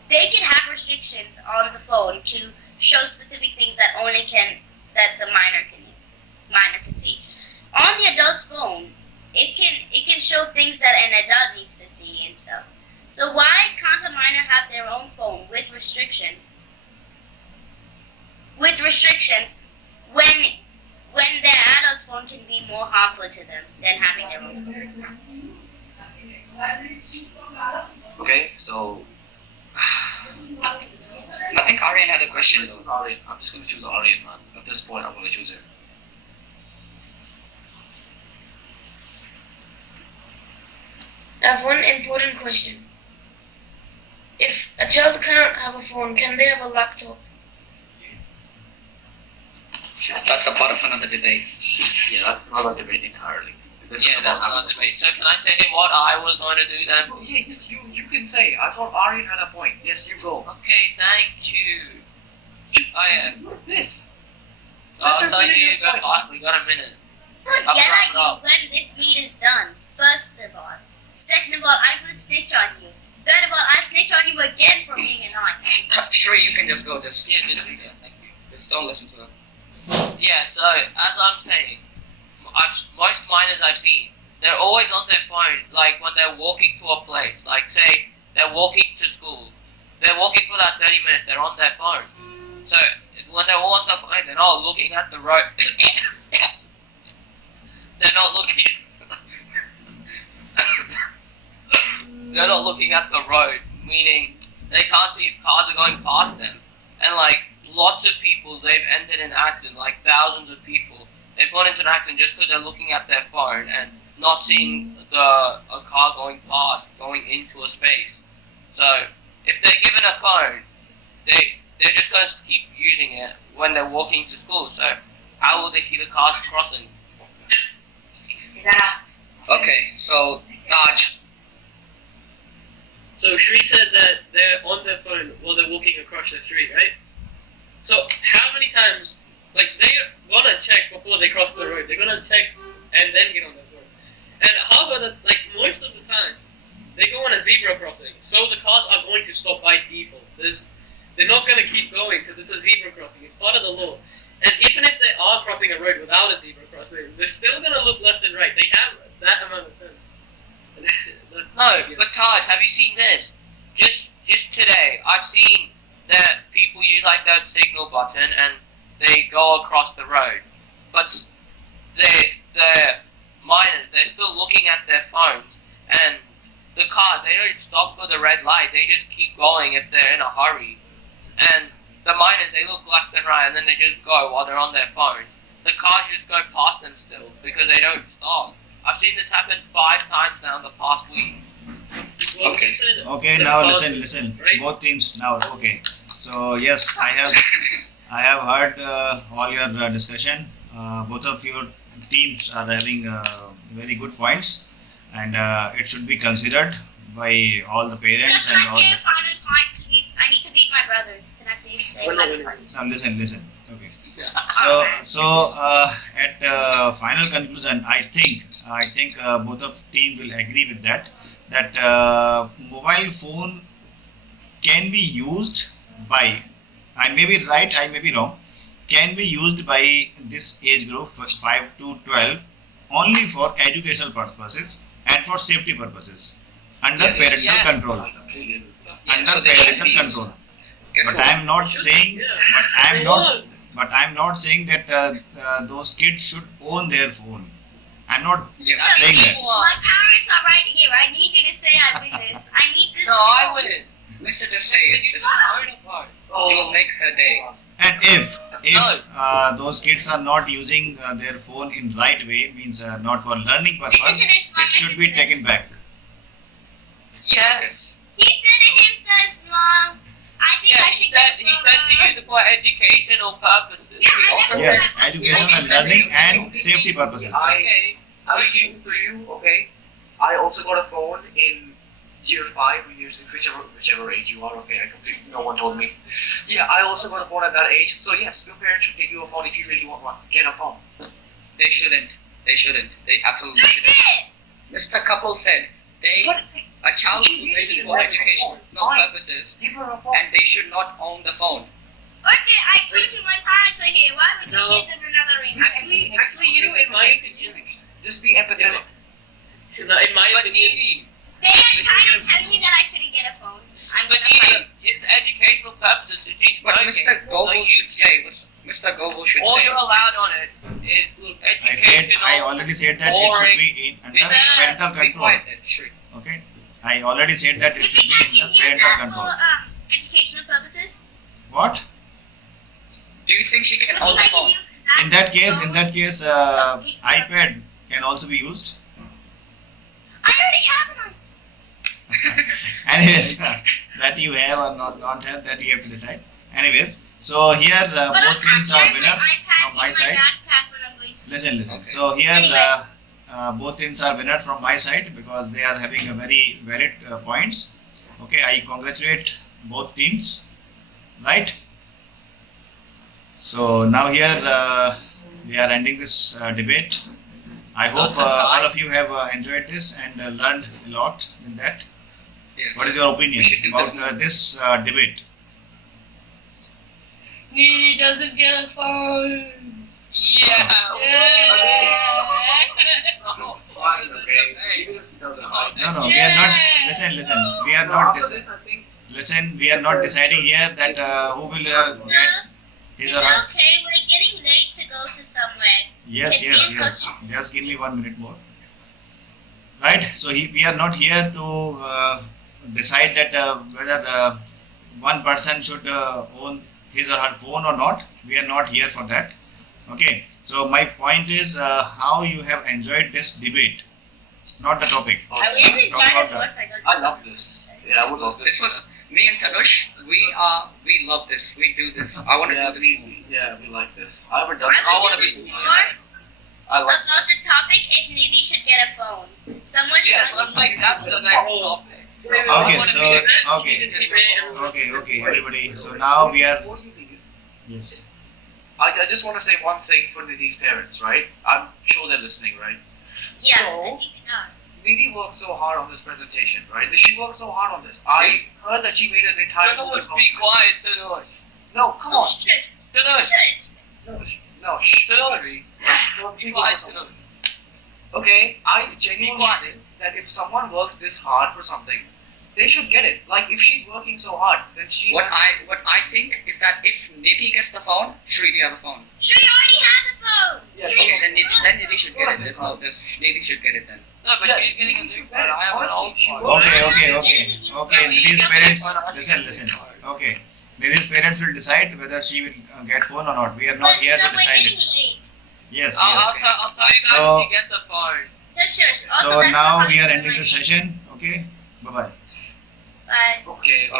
They can have restrictions on the phone to show specific things that the minor can see. On the adult's phone, it can show things that an adult needs to see and stuff. So why can't a minor have their own phone with restrictions? When their adult's phone can be more harmful to them than having their own phone. Okay, so I think Aryan had a question though. Aryan. I'm just going to choose Aryan, man. At this point, I'm going to choose him. I have one important question. If a child cannot have a phone, can they have a laptop? That's a part of another debate. Yeah, that's another debate entirely. This is Yeah, that's about another debate. So can I say what I was going to do then? Oh, yeah, yes, you can say. I thought Aryan had a point. Yes, you go. Okay, thank you. Oh yeah. This. I'll tell you to go fast. We got a minute. I'll Up, yell up, at you up. when this meet is done. First of all. Second of all, I will snitch on you. Third of all, I'll snitch on you again for being annoying. Shree, you can just go. Just Yeah, just do that. thank you. Just don't listen to him. Yeah, so as I'm saying, most minors I've seen, they're always on their phone, like when they're walking to a place. Like say they're walking to school, they're walking for that 30 minutes. They're on their phone. So when they're all on the phone, they're not looking at the road. They're not looking. They're not looking at the road, meaning they can't see if cars are going past them. And like lots of people, they've ended in accidents, like thousands of people. They've gone into an accident just because they're looking at their phone and not seeing a car going past, going into a space. So if they're given a phone, they're just going to keep using it when they're walking to school. So how will they see the cars crossing? Okay, so Raj. So Shree said that they're on their phone while they're walking across the street, right? So how many times, like they're gonna check before they cross the road. They're gonna check and then get on their phone. And how about it, like most of the time, they go on a zebra crossing, so the cars are going to stop by default. They're not gonna keep going because it's a zebra crossing. It's part of the law. And even if they are crossing a road without a zebra crossing, they're still gonna look left and right. They have that amount of sense. That's No, but Taj, have you seen this? Just today, I've seen that people use like that signal button and they go across the road. But the minors, they're still looking at their phones, and the cars, they don't stop for the red light. They just keep going if they're in a hurry. And the minors, they look left and right, and then they just go while they're on their phone. The cars just go past them still because they don't stop. I've seen this happen 5 times now in the past week. Well, Okay. he said Okay, the now cars- listen. right? Both teams now. Okay. So yes, I have heard all your discussion. Both of your teams are having very good points, and it should be considered by all the parents Can and I all. say a final point, please? I need to beat my brother. Can I please say We're a not final winning. point? Now listen. Okay. So at final conclusion, I think both of team will agree with that mobile phone can be used by, I may be right, I may be wrong, can be used by this age group 5 to 12 only for educational purposes and for safety purposes under parental Yes. control. I completely agree with that. Yeah, Under so they should parental be- control. Guess But what? I am not saying. Yeah. But I'm not saying that those kids should own their phone. I'm not Yeah. saying that. My parents are right here. I need you to say I win this. I need this. No, I wouldn't. Let's just say it. Just, you will make her day. And if No. those kids are not using their phone in right way, means not for learning purpose, Listen to this, Mom, it should listen be to this. taken back. Yes. He said it himself, Mom. I think Yeah, I he should said get to use it for educational purposes. Yeah, He I also never Yes, said- education and learning and safety purposes. Okay. I give to you, okay. I also got a phone in year 5 or year 6, whichever age you are, okay. I completely, no one told me. Yeah, I also got a phone at that age. So yes, your parents should give you a phone if you really want one. Get a phone. They shouldn't. They absolutely I shouldn't. did. Mr. Kapil said a child who uses it for educational purposes, Give her a phone. and they should not own the phone. Okay, I told you my parents are here. Why would No. you give them another reason? Actually, you know, in my opinion, Just be empathetic. in my But opinion, Nini, They are trying to tell me that I shouldn't get a phone. I'm but gonna Nini, it's educational purposes. If he's But working, Mr. Govil should say. Mr. Govil should all say. you're allowed on it is I already said that it should be under parental Be control. quiet then. Sure. Okay, I already said that it You should think I be can under use parental that control. for educational purposes? What? Do you think she can You own think the I can phone? use that In that case, for- iPad can also be used. I already have one. Anyways, that you have or not have, that you have to decide. Anyways, so here But both teams I'm are carrying winner my iPad from my in side. backpack when I'm going to Listen. Okay. So here Anyway. both teams are winner from my side because they are having a very valid points. Okay, I congratulate both teams. Right? So now here we are ending this debate. I So hope it's a tie. all of you have enjoyed this and learned a lot in that. Yes. What is your opinion We should do about this. this debate? Needy doesn't get a phone. Yeah. Fine, okay. Even if it doesn't like No, we are not. Listen. We are not. after this, I think Listen, we are not deciding here that who will get his It's or her. okay, we're getting late to go to somewhere. Yes. Just give me 1 minute more. Right. So we are not here to decide that whether one person should own his or her phone or not. We are not here for that. Okay. So my point is how you have enjoyed this debate, not the topic. I Talk really about enjoyed it that. more if I I don't love this. Yeah, I would love This this. was me and Tanush. We love this. We do this. I want to Yeah, do this. we like this. I haven't done it. I want to This be. more I like about the topic if Nidhi should get a phone. Someone should Yes, let's make that the next topic. Okay. So okay. Everybody. So now we are. What do you think? Yes. I just want to say one thing for Nidhi's parents, right? I'm sure they're listening, right? Yeah, So- I think not. Nidhi worked so hard on this presentation, right? She worked so hard on this. I heard that she made an entire Tanush, be quiet, Tanush. No, come on. Shush, Tanush, shush. No, shh. Tanush, Don't be think quiet, about something. Tanush. Okay, I genuinely quiet. think that if someone works this hard for something, they should get it. Like if she's working so hard, then she. What I think is that if Nidhi gets the phone, Shri, you have a phone. She already has a phone. Yes, She Okay, has then Nidhi should get it. There's no, Nidhi should get it then. No, but Yeah, she's getting a new phone. I have an old phone. Okay. Nidhi's parents. Listen. Okay. Nidhi's parents will decide whether she will get phone or not. We are not But here so to we're decide getting it. late. Yes. I'll tell you guys So- if you get the phone. Just shush. Also, So that's now not we are how ending the it's session. Okay. Bye bye. Bye. Okay.